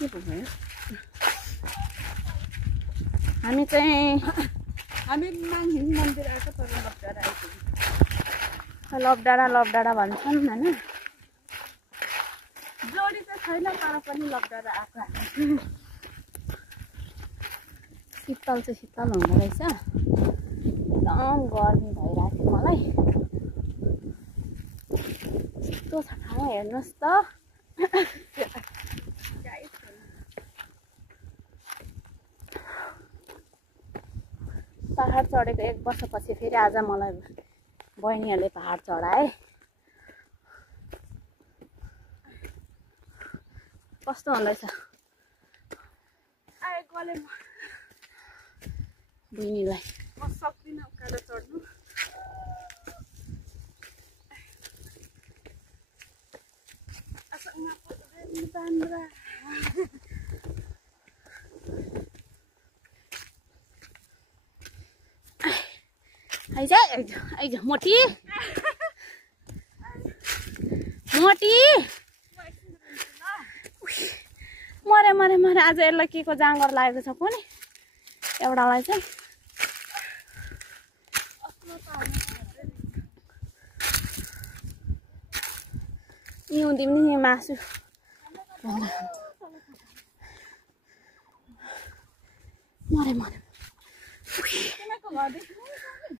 के भयो हामी चाहिँ माङहिङ मन्दिर आएको तर लपडाँडा आइपुग्यो लपडाँडा भन्छन् हैन जोडी त छैन तर पनि लपडाँडा आएको शीतल चाहिँ शीतल हुँदो रहेछ एकदम गर्मी भइरहेको थियो मलाई यस्तो छ ठाउँ हेर्नुहोस् त पहाड चढेको 1 वर्षपछि फेरि आज मलाई बहिनीहरूले पहाड चढाए कस्तो हुँदैछ आएकोले बहिनीलाई म सक्दिनँ उकालो चढ्नु आइज मोटी मरे आज यसलाई के को जाँगर लागेको छ कुनि एउटालाई चाहिँ हिउँदिनी मासु मरे